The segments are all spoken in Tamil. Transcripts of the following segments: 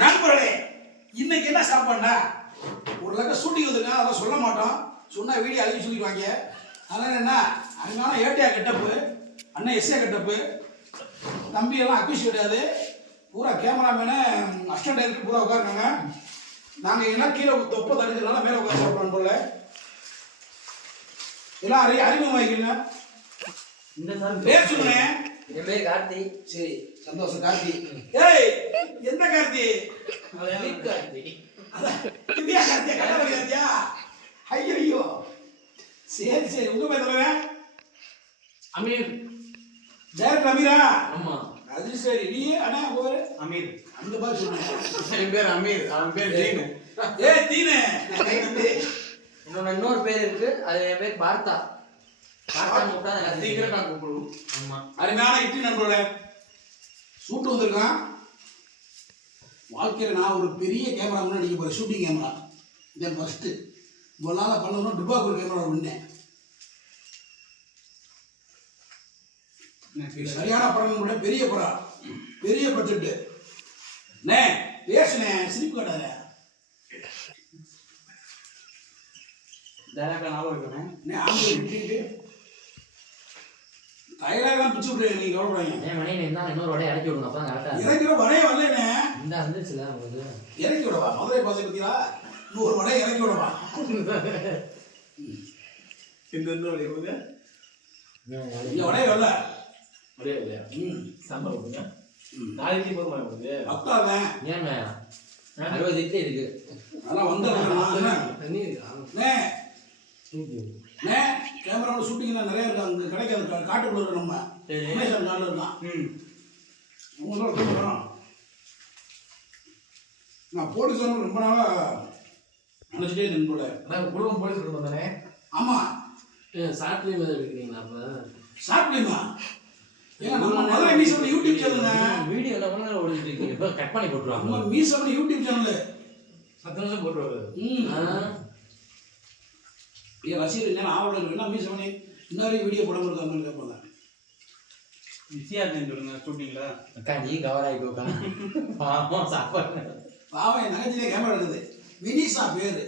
நண்பர்களே, இன்னைக்கு என்ன சாப்பாடுனா ஒரு லட்சம் ஷூட்டிங் வந்துருக்காங்க. அதெல்லாம் சொல்ல மாட்டோம், சொன்னால் வீடியோ அழிஞ்சு சொல்லிடுவாங்க. அதனால் என்ன அதனால ஏடியா கெட்டப்பு, அண்ணன் எஸ்ஏ கெட்டப்பு, தம்பியெல்லாம் அக்யூஸ் கிடையாது. பூரா கேமராமேனு அசிஸ்டன்ட் டைரக்டர் பூரா உட்காருக்காங்க. நாங்கள் எல்லாம் கீழே தொப்பை தடுக்கிறதுனால மேலே உட்கார சாப்பிட்றோம் போல. எல்லாம் அறிமுகமாகிக்கல. இந்த சார் பேர் சொல்லுங்க. என் பேர் கார்த்தி. சரி, சந்தோஷம். கார்த்தி. ஏய், எந்த கார்த்தி? கார்த்தி. இந்தியா கார்த்தியா? கல்யாண கார்த்தியா? ஐயோ, சரி சரி. உங்க பேர் சொல்லுங்க. அமீர். டைரக்டர் அமீரா? ஆமா. அது சரி. நீ அண்ணா பேரு அமீர். அந்த பாரு சொல்லுங்க. என் பேர் அமீர், அவன் பேர் தீனு. ஏய் தீனு. இன்னொரு பேர் இருக்கு, அது என் பேர் பார்த்தா. பார்த்தா கூப்பிட்டா சீக்கிரம் நான் கூப்பிடுவோம். ஆமா. அருமையான இட்லி நண்பர்களே, ஷூட் வந்திருக்கான். வாழ்க்கையில் நான் ஒரு பெரிய கேமரா முன்னாடி அடிக்க போகிறேன். ஷூட்டிங் கேமரா இதான் ஃபஸ்ட்டு. இவ்வளோ நாளாக பண்ணணும் டுபாக்கூர் கேமரா பண்ணேன். சரியான படம் கூட, பெரிய படம், பெரிய பட்ஜெட்டு. அண்ணே பேசுனேன், சிரிப்பு காட்டாத. டைரக்டா ஞாபகம் இருக்கேன். அண்ணே ஆம்பளை விட்டுட்டு கையெல்லாம் பிச்சு விட்ருங்க. நீங்கள் கவலைப்படாங்க. என் மணி என்ன இன்னொரு வடையை இறக்கி விடுங்க, அப்போ தான் கரெக்டாக இறக்கிற வடையே வரலண்ணே. இந்த வந்துச்சுல உங்களுக்கு இறக்கி விடவா? மதுரை பாசை பற்றியா? இன்னொரு வடையை இறக்கி விடவா? இந்த வடைய கொடுங்க. இந்த வடையை வரல. வடைய இல்லையா? சாம்பார் கொடுங்க. நாளைக்கு போதுமா உங்களுக்கு? அப்பாவே ஏங்க 60 இட்லி இருக்கு. அதெல்லாம் வந்துடுறேன். தண்ணி இருக்கா? கேமராவில் ஷூட்டிங் நிறைய இருக்கு. அங்கே கிடைக்காது. காட்டுக்குள்ள நம்ம அமேசான் காட்டில் இருக்கான். உங்களோட கூப்பிடுறோம். நான் போலீஸ் ரொம்ப நாளாக நினச்சிட்டே இருந்தேன் போல. நாங்கள் குடும்பம் போலீஸ் குடும்பம் தானே? ஆமாம். ஷார்ட் ஃபிலிம் எதாவது எடுக்கிறீங்களா? அப்போ ஷார்ட் ஃபிலிமா? ஏங்க நம்ம மதுரை மீசோட யூடியூப் சேனலுங்க. வீடியோ எல்லாம் ஓடிட்டு இருக்கீங்க, இப்போ கட் பண்ணி போட்டுருவாங்க. நம்ம மீசோட யூடியூப் சேனலு 10 நிமிஷம் போட்டு வருது. ஏன் ரசிகர் என்ன ஆவலம் இருக்குன்னா மீசோனே இன்னொரு வீடியோ படம் கொடுக்காம கேட்பாங்க. பிஸியாக இருக்குன்னு சொல்லுங்க ஷூட்டிங்கில். அக்கா நீ கவர் ஆகிக்கோக்கா. பாவம் சாப்பாடு. பாவம் என் நகைச்சிலே கேமரா இருக்குது. வினிஷா பேரு.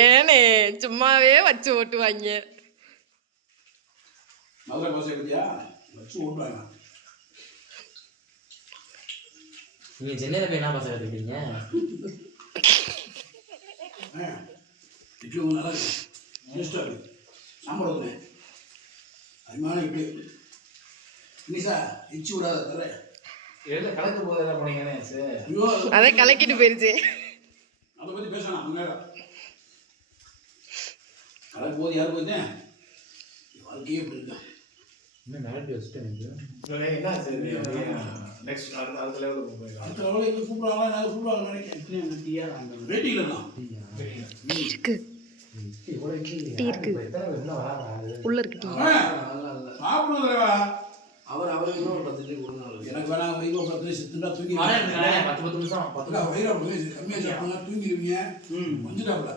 ஏனே சும்மாவே வச்சு ஓட்டுவாங்க. மதுரை பாசை பத்தியா வச்சு ஓட்டுவாங்க. நீங்க சென்னையில் போய் என்ன பாசை கற்றுக்கிட்டீங்க? இட்லி ஒன்று நல்லா இருக்கு, டேஸ்டாக இருக்குது. சாம்பார் ஊற்றுனேன், அதுமான இட்லி. வினிஷா எச்சு விடாத தர. எல்லாம் கலக்கும் போது எல்லாம் போனீங்கன்னு. ஐயோ, அதை கலக்கிட்டு போயிருச்சு. அதை பற்றி பேசலாம் முன்னேறம். கலக்கு போது யார் போயிட்டேன், வாழ்க்கையே இப்படி இருக்கேன். இன்னும் மிரட்டி வச்சுட்டு என்ன சரி நெக்ஸ்ட் அடுத்த லெவலுக்கு போயிடலாம். அடுத்த லெவலில் எங்கே கூப்பிடுவாங்களா? நான் கூப்பிடுவாங்க நினைக்கிறேன். வெயிட்டிங்கில் தான் இருக்கு டீ இருக்கு உள்ள இருக்கு டீ. சாப்பிடுங்க. அவருக்கு இன்னும் ஒரு 10 கொடுங்க. எனக்கு வேணாம். வைகோ 10 சித்துண்டா தூங்கி 10 நிமிஷம் 10 வைரா கம்மியாக சாப்பிடுங்க, தூங்கிடுவீங்க. கொஞ்சிட்டாப்புல.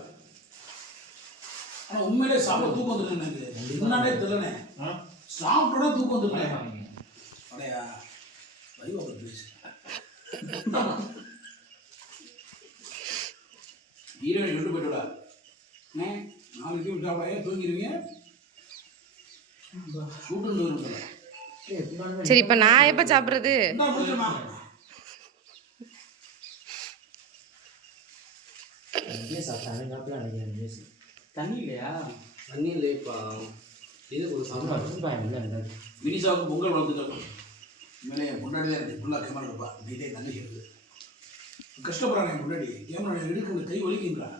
ஆனால் உண்மையிலே சாப்பிட தூக்கம் வந்துடும். எனக்கு என்னன்னே தெரியலனே, சாப்பிட்டோட தூக்கம் வந்துடும். அடையா வைகோ 10 ஈரோடு கொண்டு போய்ட்டுடா. நாளைக்கு விட்டாப்பா தூங்கிடுவீங்க. ஷூட்டு வரும்ல. சரி இப்ப நான் எப்ப சாப்பிடுறது? என்ன முடியுமா? தண்ணி இல்லையா? தண்ணி இல்லையப்பா. இது ஒரு சாப்பிட்டு வினிஷாவுக்கு பொங்கல் வளர்த்துக்கலாம். இனிமேலே என் பொண்டாடி தான் எனக்கு ஃபுல்லாக கேமரா இருப்பா. நீட்டே தண்ணி செய்யுது. கஷ்டப்படுறாங்க என் பொண்டாடி. கேமரா எடுக்க கை வலிக்குங்கிறான்.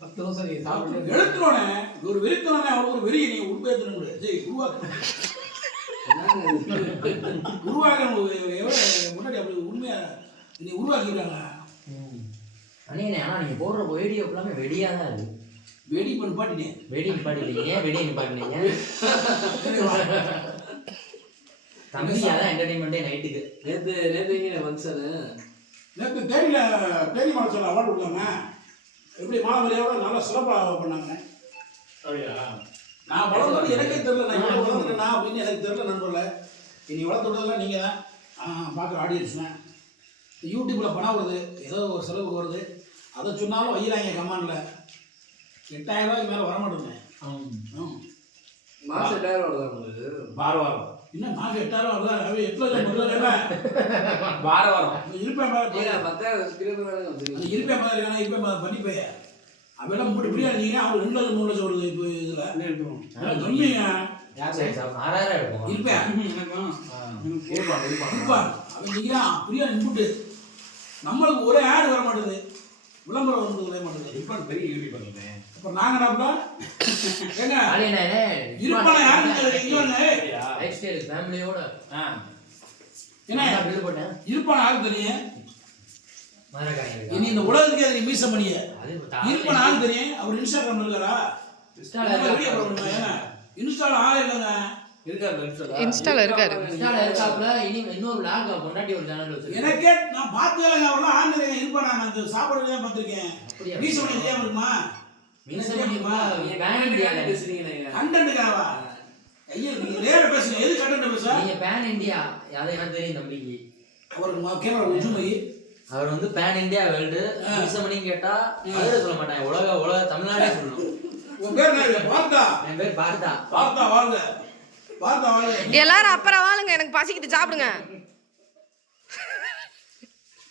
10 நிமிஷம் நீங்கள் சாப்பிட்டு எடுத்துருவானே ஒரு வெறித்தவனே. அவனுக்கு ஒரு வெறியை நீங்கள் உருப்பேற்றணும் கூட. சரி உருவாக்க முன்னாடி அப்படி உண்மையாக நீ உருவாக்கிடுறாங்க. அண்ணே ஆனால் நீங்கள் போடுற வீடியோ எல்லாமே வெடியாக தான் இருக்குது. வெடி பண்ணி பாட்டினேன். வெடி நிப்பாட்டிட்டீங்க, வெடி நிப்பாட்டினீங்க. தம்பி அதான் என்டர்டைன்மெண்ட்டே நைட்டுக்கு. நேற்று ஃபங்க்ஷனு நேற்று தேனி மாவட்டத்தில் அவார்டு கொடுத்தாங்க. எப்படி மாணவரையோட நல்லா சிறப்பாக பண்ணாங்க. அப்படியா? நான் வளர்ந்தது எனக்கே தெரியல. நான் இவ்வளோ வளர்ந்துட்டேன்னா அப்படின்னு எனக்கு தெரியல. நண்பர்கள இனி வளர்த்து விட்டதெல்லாம் நீங்கள் தான் பார்க்குற ஆடியன்ஸ்னேன். யூடியூப்ல பணம் வருது, ஏதோ ஒரு செலவுக்கு வருது, அதை சொன்னாலும் வைக்கிறாங்க கமெண்ட்ல. 8000 ரூபாய்க்கு மேலே வர மாட்டேங்க. மாசம் 8000 வருதா உங்களுக்கு? வாரம் என்ன மாதம் 8000 வருதா? அது 8 லட்சம் இருப்பேன் இருக்கானா பண்ணி போய் அவெல்லாம் மூட்டு பிரியா இருந்தீங்கன்னா அவங்க 2 லட்சம் 3 லட்சம் வருது. இப்போ இதில் கம்மிங்க இருப்பேன் அவன் நீங்களா பிரியா நின்றுட்டு நம்மளுக்கு ஒரே ஆடு வர மாட்டேது, விளம்பரம் வந்து வர மாட்டேங்குது. இப்போ பெரிய யூடியூப் பண்ணுறேன். அப்புறம் நாங்கள் என்னப்பா ஏங்க இருப்பான யாருன்னு லைஃப் ஸ்டைல் ஃபேமிலியோட என்ன இருப்பான ஆள் தெரியும். மரக்காரங்க இனி இந்த உலகத்துக்கே அது மீச மணிய இருப்பான ஆள் தெரியும். அவர் இன்ஸ்டாகிராம் இருக்காரா? இன்ஸ்டால ஆள் இல்லைங்க. இன்ஸ்டால இருக்காரு. இன்ஸ்டால இருக்காப்ல. இனி இன்னொரு vlog பொண்டாட்டி ஒரு சேனல் வச்சிருக்கேன். எனக்கே நான் பார்த்தேலங்க. அவர்லாம் ஆள் தெரியும் இருப்பானா? நான் அந்த சாப்பாடு தான் பார்த்துருக்கேன். மீச மணி தெரியாம இருக்குமா? மீசமணிமா பேன் பேசுறீங்க. கண்டென்ட்காவா? ஐயா நீங்க நேரா பேசுங்க. எது கண்டென்ட் பேச? நீங்க பேன் இந்தியா அதை எனக்கு தெரியும் தம்பிக்கு. அவருக்கு கேமரா உஜுமை அவர் வந்து பேன் இந்தியா வேர்ல்டு மீசமணின்னு கேட்டா அதுல சொல்ல மாட்டாங்க. உலக தமிழ்நாடே சொல்லணும். உன் பேர் என்ன? பார்த்தா. என் பேர் பார்த்தா. பார்த்தா வாழ்க. பார்த்தா வாழ்க. எல்லாரும் அப்புறம் வாழுங்க, எனக்கு பசிக்கிட்டு சாப்பிடுங்க.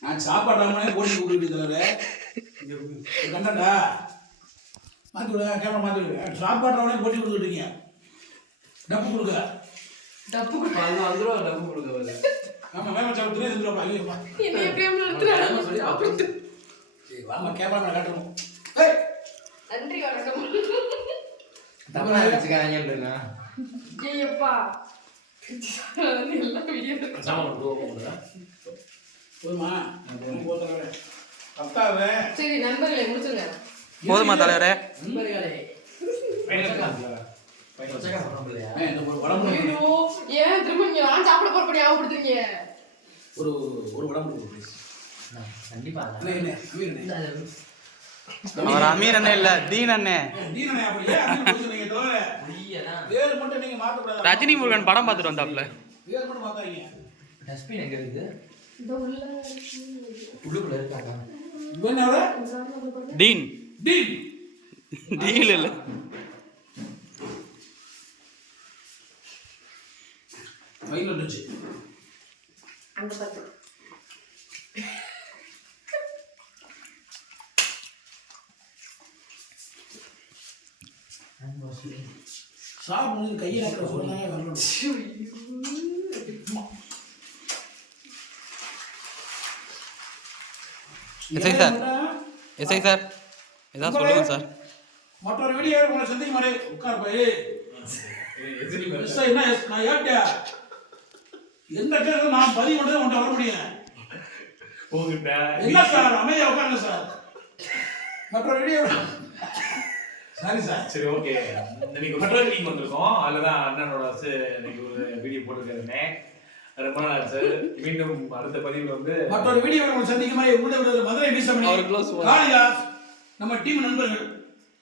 நான் சாப்பாடாமனே போட்டி கூட்டிட்டு கண்டா மாற்றி விடுங்க. கேமரா மாற்றி விடுங்க. சாப்பாடுறவனே போட்டி கொடுத்துட்டீங்க. டப்பு கொடுக்க டப்பு கொடுக்க டப்பு கொடுக்க. ஆமாம் வேலை சாப்பிட்டுனே இருந்துருவாப்பா. ஐயோப்பா என்னைய கேம்ல எடுத்துறாங்க. வாமா கேமரா காட்டணும். நன்றி வணக்கம். தப்பா வச்சுக்காதீங்க. ஏய்ப்பா எல்லாம் வீடியோ போதுமா? பத்தாவே சரி நண்பர்களே முடிச்சுங்க. போதுமா தலைவரே? நண்பர்களே ஒரு உடம்பு ஐயோ ஏன் திரும்ப இங்க நான் சாப்பிட போறப்ப ஞாபகப்படுத்துறீங்க? ஒரு ஒரு உடம்பு கண்டிப்பா அவர் அமீர் அண்ணே இல்ல தீன் அண்ணே. ரஜினி முருகன் படம் பார்த்துட்டு வந்தாப்ல. டஸ்ட்பின் எங்க இருக்கு? உள்ளுக்குள்ள இருக்காங்க. டீன் டீல் இல்ல. சாப்பிடுறது கையில் சொன்னாங்க வரணும். எஸ்ஐ சார் ஏதாவது சொல்லுங்க சார். மற்றொரு வீடியோ உங்களை சந்திக்க மாதிரி உட்கார் போய் என்ன நான் ஏட்டியா எந்த கேட்க நான் பதிவு பண்ணி உன்ட்ட வர முடியும். என்ன சார் அமைதியா உட்காருங்க சார். மற்றொரு வீடியோ சாரி சார். சரி ஓகே. இன்னைக்கு மற்றொரு மீட்டிங் வந்திருக்கோம். அதில் தான் அண்ணனோட இன்னைக்கு ஒரு வீடியோ போட்டுருக்காருண்ணே. ரொம்ப நாள் சார். மீண்டும் அடுத்த பதிவில் வந்து மற்றொரு வீடியோ உங்களை சந்திக்க மாதிரி உங்களுடைய மதுரை மீசமணி காளிதாஸ் நம்ம டீம் நண்பர்கள்.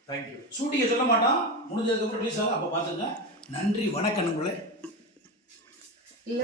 தேங்க்யூ. ஷூட்டிங்கை சொல்ல மாட்டோம், முடிஞ்சதுக்கப்புறம் ரிலீஸ் ஆகும், அப்போ பார்த்துங்க. நன்றி வணக்கம் நண்பர்களே. இல்ல